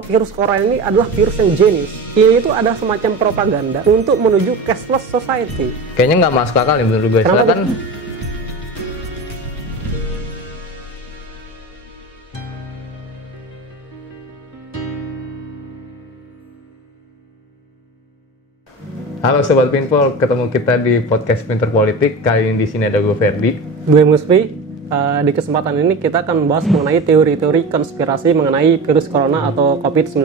Virus corona ini adalah virus yang jenis. Ini itu adalah semacam propaganda untuk menuju cashless society. Kayaknya nggak masuk akal nih menurut gue. Soalnya kan halo Sobat Pinpol, ketemu kita di podcast Pinter Politik. Kali ini di sini ada gue Ferdi. Gue Musfi. Di kesempatan ini kita akan membahas mengenai teori-teori konspirasi mengenai virus corona atau COVID-19.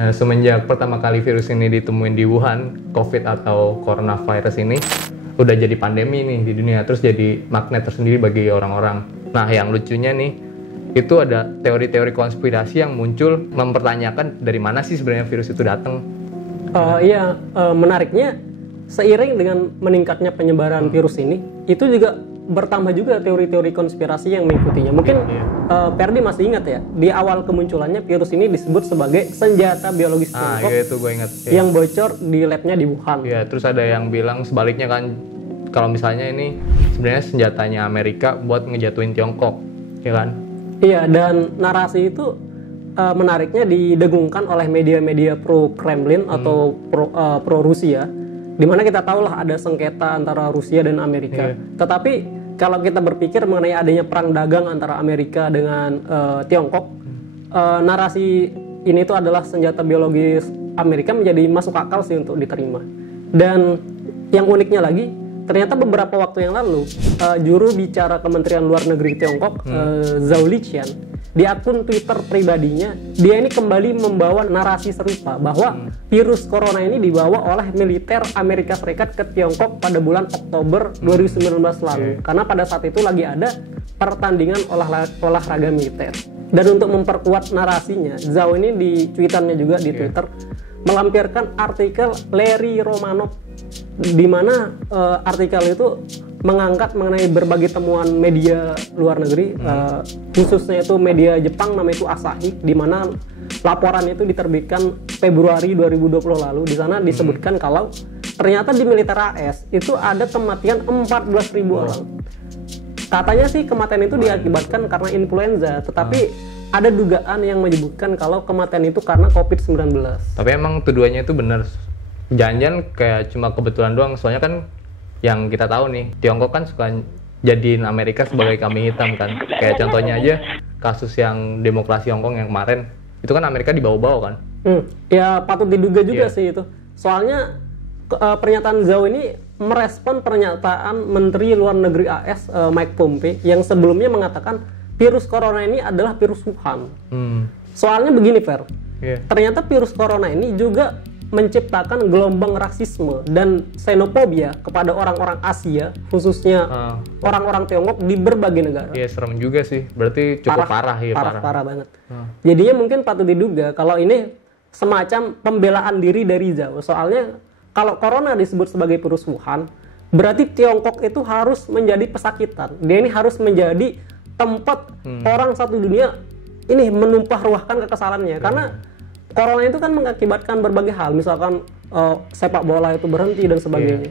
Nah, semenjak pertama kali virus ini ditemuin di Wuhan, COVID atau coronavirus ini udah jadi pandemi nih di dunia, terus jadi magnet tersendiri bagi orang-orang. Nah, yang lucunya nih, itu ada teori-teori konspirasi yang muncul mempertanyakan dari mana sih sebenarnya virus itu datang. Menariknya seiring dengan meningkatnya penyebaran virus ini, itu juga bertambah juga teori-teori konspirasi yang mengikutinya. Mungkin Ferdi masih ingat ya, di awal kemunculannya virus ini disebut sebagai senjata biologis Tiongkok Iya itu gue ingat. yang bocor di labnya di Wuhan. Iya, terus ada yang bilang sebaliknya kan, kalau misalnya ini sebenarnya senjatanya Amerika buat ngejatuhin Tiongkok, ya kan? Iya, dan narasi itu menariknya didengungkan oleh media-media pro Kremlin atau pro Rusia, di mana kita tahu lah ada sengketa antara Rusia dan Amerika. Tetapi kalau kita berpikir mengenai adanya perang dagang antara Amerika dengan Tiongkok, narasi ini itu adalah senjata biologis Amerika menjadi masuk akal sih untuk diterima. Dan yang uniknya lagi, ternyata beberapa waktu yang lalu juru bicara Kementerian Luar Negeri Tiongkok, Zhao Liqian, di akun Twitter pribadinya, dia ini kembali membawa narasi serupa bahwa virus corona ini dibawa oleh militer Amerika Serikat ke Tiongkok pada bulan Oktober 2019 lalu. Karena pada saat itu lagi ada pertandingan olahraga militer. Dan untuk memperkuat narasinya, Zhao ini di tweetannya juga di Twitter melampirkan artikel Larry Romanov, di mana artikel itu mengangkat mengenai berbagai temuan media luar negeri, khususnya itu media Jepang namanya itu Asahi, di mana laporan itu diterbitkan Februari 2020 lalu. Di sana disebutkan kalau ternyata di militer AS itu ada kematian 14.000 orang. Katanya sih kematian itu diakibatkan karena influenza, tetapi ada dugaan yang menyebutkan kalau kematian itu karena COVID-19. Tapi emang tuduhannya itu benar. Jangan-jangan kayak cuma kebetulan doang, soalnya kan yang kita tahu nih, Tiongkok kan suka jadiin Amerika sebagai kambing hitam kan. Kayak contohnya aja kasus yang demokrasi Hongkong yang kemarin, itu kan Amerika dibawa-bawa kan. Ya patut diduga juga sih itu. Soalnya pernyataan Zhao ini merespon pernyataan Menteri Luar Negeri AS Mike Pompeo yang sebelumnya mengatakan virus corona ini adalah virus Wuhan. Soalnya begini Fer, ternyata virus corona ini juga menciptakan gelombang rasisme dan xenofobia kepada orang-orang Asia, khususnya orang-orang Tiongkok di berbagai negara. Iya, serem juga sih. Berarti cukup parah. Parah banget. Jadinya mungkin patut diduga kalau ini semacam pembelaan diri dari Zhao. Soalnya kalau corona disebut sebagai virus Wuhan, berarti Tiongkok itu harus menjadi pesakitan. Dia ini harus menjadi tempat orang satu dunia ini menumpah ruahkan kekesalannya. Karena corona itu kan mengakibatkan berbagai hal, misalkan sepak bola itu berhenti dan sebagainya.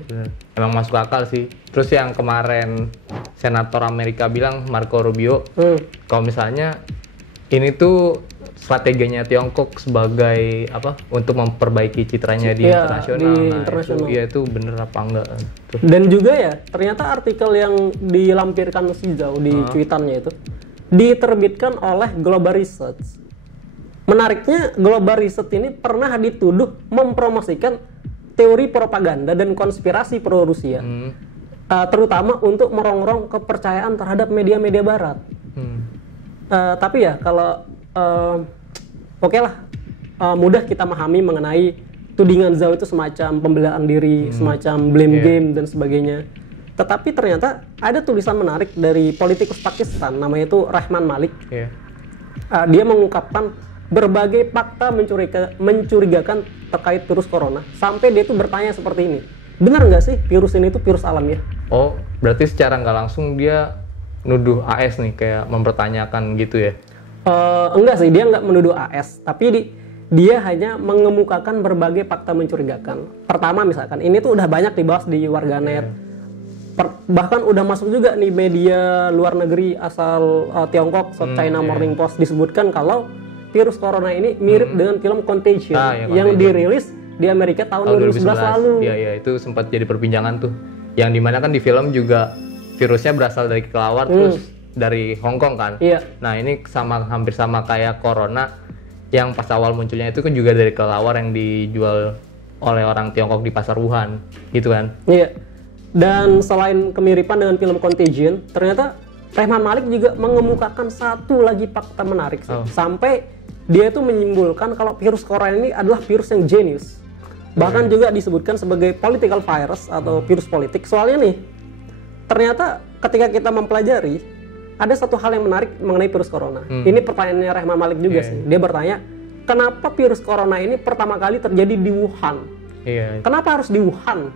Emang masuk akal sih. Terus yang kemarin senator Amerika bilang, Marco Rubio, kalau misalnya ini tuh strateginya Tiongkok sebagai apa untuk memperbaiki citranya di internasional. Iya itu bener apa enggak? Dan juga ya ternyata artikel yang dilampirkan si Zhao di tweetannya itu diterbitkan oleh Global Research. Menariknya, Global Research ini pernah dituduh mempromosikan teori propaganda dan konspirasi pro-Rusia, terutama untuk merongrong kepercayaan terhadap media-media Barat. Tapi ya, kalau mudah kita memahami mengenai tudingan Zhao itu semacam pembelaan diri, semacam blame game dan sebagainya. Tetapi ternyata ada tulisan menarik dari politikus Pakistan, namanya itu Rahman Malik. Dia mengungkapkan berbagai fakta mencurigakan terkait virus corona, sampai dia tuh bertanya seperti ini, benar nggak sih virus ini tuh virus alamiah? Oh, berarti secara nggak langsung dia nuduh AS nih, kayak mempertanyakan gitu ya? Enggak sih, dia nggak menuduh AS, tapi dia hanya mengemukakan berbagai fakta mencurigakan. Pertama misalkan, ini tuh udah banyak dibahas di warganet, bahkan udah masuk juga nih media luar negeri asal Tiongkok, South China Morning Post, disebutkan kalau virus corona ini mirip dengan film Contagion yang dirilis di Amerika tahun 2011 lalu. Iya, itu sempat jadi perbincangan tuh. Yang dimana kan di film juga virusnya berasal dari kelelawar terus dari Hong Kong kan. Iya. Nah ini hampir sama kayak corona yang pas awal munculnya itu kan juga dari kelelawar yang dijual oleh orang Tiongkok di pasar Wuhan, gitu kan? Iya. Dan selain kemiripan dengan film Contagion, ternyata Rehman Malik juga mengemukakan satu lagi fakta menarik sih. Sampai dia itu menyimpulkan kalau virus corona ini adalah virus yang jenius. Bahkan juga disebutkan sebagai political virus atau virus politik. Soalnya nih, ternyata ketika kita mempelajari, ada satu hal yang menarik mengenai virus corona. Ini pertanyaannya Rehman Malik juga sih. Dia bertanya, kenapa virus corona ini pertama kali terjadi di Wuhan? Kenapa harus di Wuhan?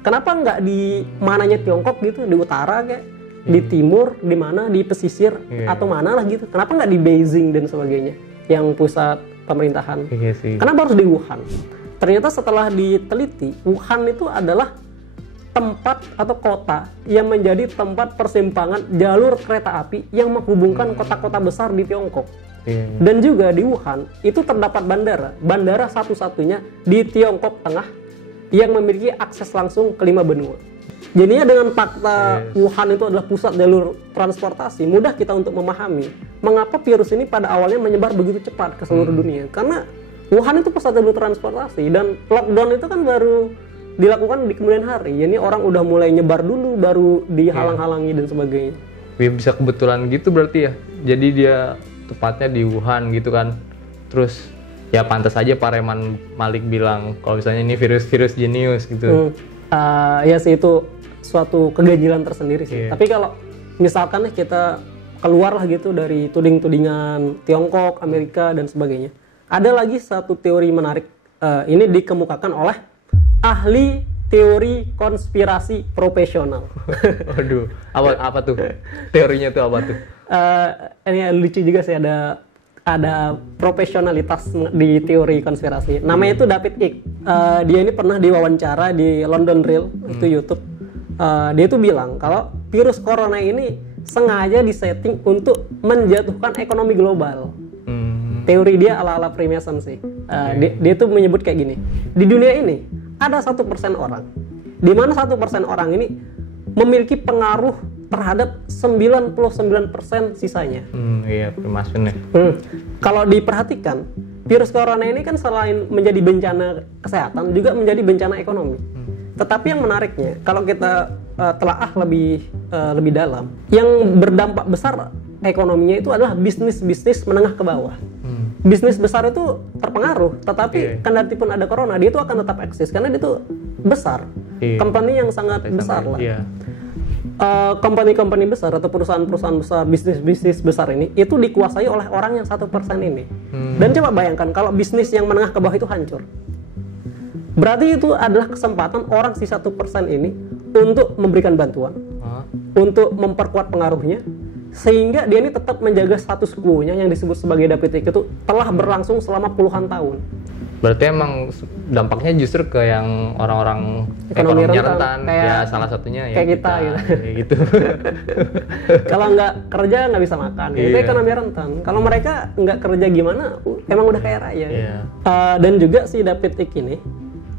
Kenapa nggak di mananya Tiongkok gitu, di utara kayak, di timur, di mana, di pesisir, atau mana lah gitu? Kenapa nggak di Beijing dan sebagainya, yang pusat pemerintahan? Kenapa harus di Wuhan? Ternyata setelah diteliti, Wuhan itu adalah tempat atau kota yang menjadi tempat persimpangan jalur kereta api yang menghubungkan kota-kota besar di Tiongkok. Dan juga di Wuhan itu terdapat bandara satu-satunya di Tiongkok Tengah yang memiliki akses langsung ke 5 benua. Jadinya dengan fakta Wuhan itu adalah pusat jalur transportasi, mudah kita untuk memahami mengapa virus ini pada awalnya menyebar begitu cepat ke seluruh dunia. Karena Wuhan itu pusat jalur transportasi dan lockdown itu kan baru dilakukan di kemudian hari. Jadi orang udah mulai nyebar dulu, baru dihalang-halangi dan sebagainya. Bisa kebetulan gitu berarti ya. Jadi dia tepatnya di Wuhan gitu kan. Terus ya pantas aja Pak Rehman Malik bilang kalau misalnya ini virus jenius gitu. Ya sih itu suatu keganjilan tersendiri sih. Tapi kalau misalkan nih kita keluar lah gitu dari tuding-tudingan Tiongkok, Amerika dan sebagainya. Ada lagi satu teori menarik. Ini dikemukakan oleh ahli teori konspirasi profesional. Waduh, apa tuh? Teorinya tuh apa tuh? Ini lucu juga sih, ada profesionalitas di teori konspirasi. Namanya itu David Icke. Dia ini pernah diwawancara di London Real, itu YouTube. Dia itu bilang kalau virus corona ini sengaja disetting untuk menjatuhkan ekonomi global. Teori dia ala-ala Freemason sih. Dia tuh menyebut kayak gini. Di dunia ini ada 1% orang, di mana 1% orang ini memiliki pengaruh terhadap 99% sisanya. Iya, Freemason ya. Kalau diperhatikan, virus corona ini kan selain menjadi bencana kesehatan, juga menjadi bencana ekonomi. Tetapi yang menariknya, kalau kita telaah lebih dalam, yang berdampak besar ekonominya itu adalah bisnis-bisnis menengah ke bawah. Bisnis besar itu terpengaruh, tetapi kendati pun ada corona, dia itu akan tetap eksis karena dia itu besar, company yang sangat besar lah. Company-company besar atau perusahaan-perusahaan besar, bisnis-bisnis besar ini itu dikuasai oleh orang yang 1% ini. Dan coba bayangkan kalau bisnis yang menengah ke bawah itu hancur, berarti itu adalah kesempatan orang si 1% ini untuk memberikan bantuan, untuk memperkuat pengaruhnya, sehingga dia ini tetap menjaga status quo-nya yang disebut sebagai David Icke itu telah berlangsung selama puluhan tahun. Berarti emang dampaknya justru ke yang orang-orang ekonomi rentan, ya salah satunya ya kayak kita gitu. Kalau nggak kerja nggak bisa makan, itu ekonomi rentan. Kalau mereka nggak kerja gimana, emang udah kayak raya. Dan juga si David Icke ini,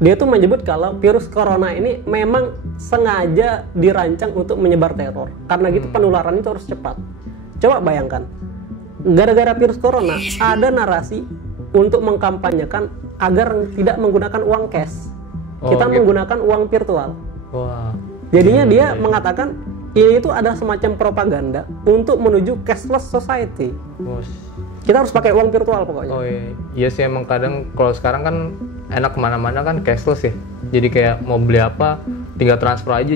dia tuh menyebut kalau virus corona ini memang sengaja dirancang untuk menyebar teror. Karena gitu penularan itu harus cepat. Coba bayangkan, gara-gara virus corona ada narasi untuk mengkampanyekan agar tidak menggunakan uang cash. Kita menggunakan uang virtual. Jadinya dia mengatakan ini itu ada semacam propaganda untuk menuju cashless society. Kita harus pakai uang virtual pokoknya. Iya sih, emang kadang kalau sekarang kan enak kemana-mana kan cashless ya. Jadi kayak mau beli apa tinggal transfer aja,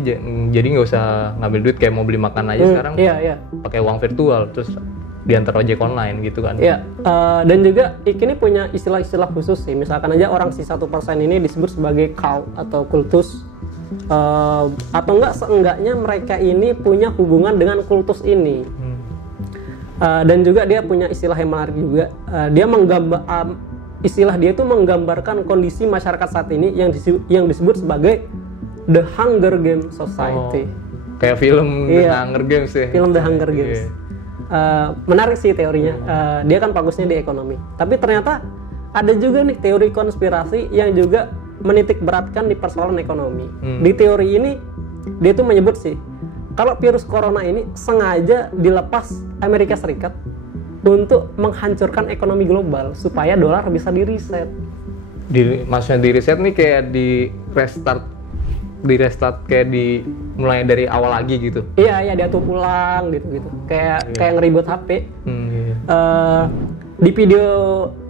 jadi nggak usah ngambil duit. Kayak mau beli makan aja sekarang pakai uang virtual, terus diantar ojek online gitu kan. Dan juga Icke ini punya istilah-istilah khusus sih. Misalkan aja orang si 1% ini disebut sebagai cult atau kultus, atau seenggaknya mereka ini punya hubungan dengan kultus ini. Dan juga dia punya istilah yang menarik juga. Istilah dia itu menggambarkan kondisi masyarakat saat ini yang disebut sebagai The Hunger Games Society. Kayak film The Hunger Games ya. Film The Hunger Games. menarik sih teorinya. Dia kan bagusnya di ekonomi. Tapi ternyata ada juga nih teori konspirasi yang juga menitik beratkan di persoalan ekonomi. Di teori ini dia tuh menyebut sih kalau virus corona ini sengaja dilepas Amerika Serikat untuk menghancurkan ekonomi global supaya dolar bisa di-reset. Maksudnya di-reset nih kayak di restart kayak mulai dari awal lagi gitu. Iya, diatur ulang gitu. Kayak ngeribut HP. Di video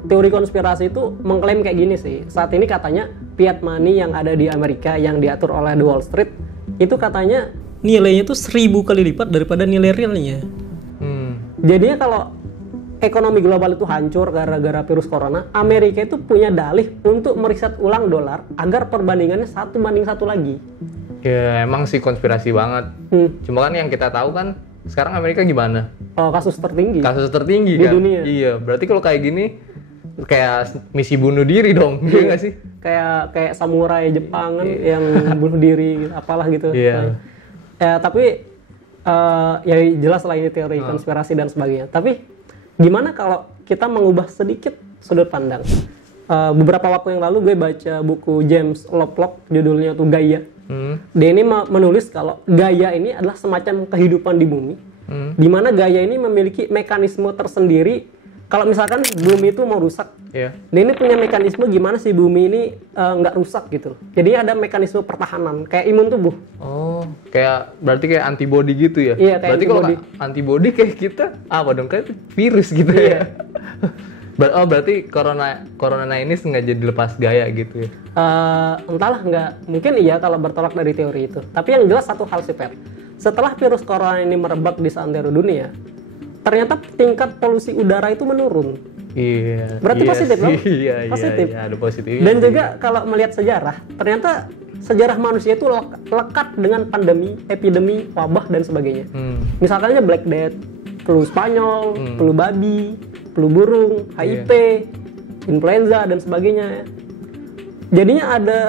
teori konspirasi itu mengklaim kayak gini sih. Saat ini katanya fiat money yang ada di Amerika yang diatur oleh The Wall Street itu katanya nilainya itu 1000 kali lipat daripada nilai realnya. Jadinya kalau ekonomi global itu hancur gara-gara virus corona, Amerika itu punya dalih untuk meriset ulang dolar agar perbandingannya 1:1 lagi. Ya emang sih konspirasi banget. Cuma kan yang kita tahu kan sekarang Amerika gimana? Oh, kasus tertinggi Di kan? Dunia. Iya, berarti kalau kayak gini kayak misi bunuh diri dong, iya nggak sih? Kayak samurai Jepang kan yang bunuh diri, apalah gitu. Iya. Tapi ya jelas lah ini teori konspirasi dan sebagainya. Tapi gimana kalau kita mengubah sedikit sudut pandang? Beberapa waktu yang lalu gue baca buku James Lovelock, judulnya tuh Gaia. Dia ini menulis kalau Gaia ini adalah semacam kehidupan di bumi, di mana Gaia ini memiliki mekanisme tersendiri. Kalau misalkan bumi itu mau rusak, dia ini punya mekanisme gimana sih bumi ini nggak rusak gitu. Jadi ada mekanisme pertahanan, kayak imun tubuh. Oh, berarti kayak antibody gitu ya? Iya, kayak berarti antibody. Kalau antibody kayak kita apa dong? Kayak virus gitu ya? Berarti corona ini sengaja dilepas Gaia gitu ya? Entahlah, mungkin iya kalau bertolak dari teori itu. Tapi yang jelas satu hal sih, Per. Setelah virus corona ini merebak di seantero dunia, ternyata tingkat polusi udara itu menurun. Iya. Berarti positif loh. Positif. Iya, ada positif. Dan juga kalau melihat sejarah, ternyata sejarah manusia itu lekat dengan pandemi, epidemi, wabah dan sebagainya. Misalnya Black Death, flu Spanyol, flu babi, flu burung, HIV, influenza dan sebagainya. Jadinya ada,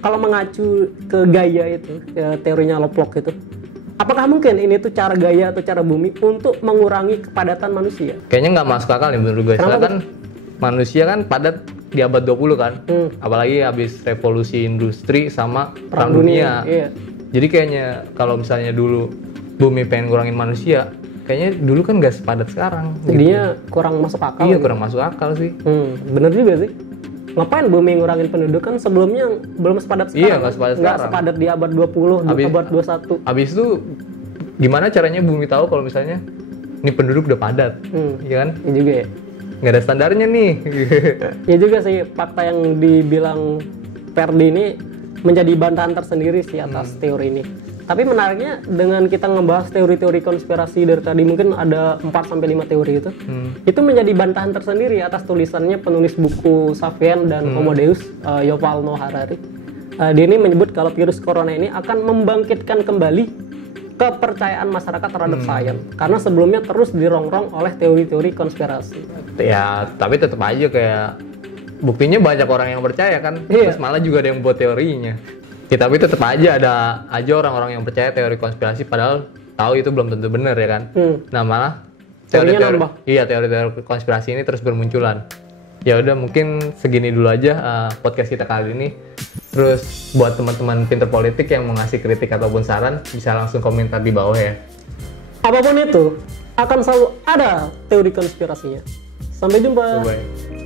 kalau mengacu ke Gaia itu, ke teorinya Lovelock itu, apakah mungkin ini tuh cara Gaia atau cara bumi untuk mengurangi kepadatan manusia? Kayaknya nggak masuk akal nih menurut gue. Soalnya kan manusia kan padat di abad 20 kan. Apalagi habis revolusi industri sama perang dunia. Iya. Jadi kayaknya kalau misalnya dulu bumi pengen ngurangin manusia, kayaknya dulu kan nggak sepadat sekarang. Jadinya kurang masuk akal. Iya, kurang masuk akal sih. Bener juga sih. Ngapain bumi ngurangin penduduk, kan sebelumnya belum sepadat sekarang. Iya, nggak sepadat sekarang. Nggak sepadat di abad 20, abad 21. Habis itu gimana caranya bumi tahu kalau misalnya ini penduduk udah padat, iya kan? Iya juga ya. Nggak ada standarnya nih. Iya juga sih, fakta yang dibilang Perdi ini menjadi bantahan tersendiri sih atas teori ini. Tapi menariknya dengan kita ngebahas teori-teori konspirasi dari tadi, mungkin ada 4-5 teori itu menjadi bantahan tersendiri atas tulisannya penulis buku Sapien dan Homo Deus, Yuval Noah Harari. Dia ini menyebut kalau virus corona ini akan membangkitkan kembali kepercayaan masyarakat terhadap sains, karena sebelumnya terus dirongrong oleh teori-teori konspirasi. Ya, tapi tetap aja kayak buktinya banyak orang yang percaya kan, terus malah juga ada yang buat teorinya. Ya, tapi tetap aja ada aja orang-orang yang percaya teori konspirasi padahal tahu itu belum tentu benar ya kan. Nah, malah teori-teori konspirasi ini terus bermunculan. Ya udah, mungkin segini dulu aja podcast kita kali ini. Terus buat teman-teman pinter politik yang mau ngasih kritik ataupun saran, bisa langsung komentar di bawah ya. Apapun itu, akan selalu ada teori konspirasinya. Sampai jumpa. Bye-bye.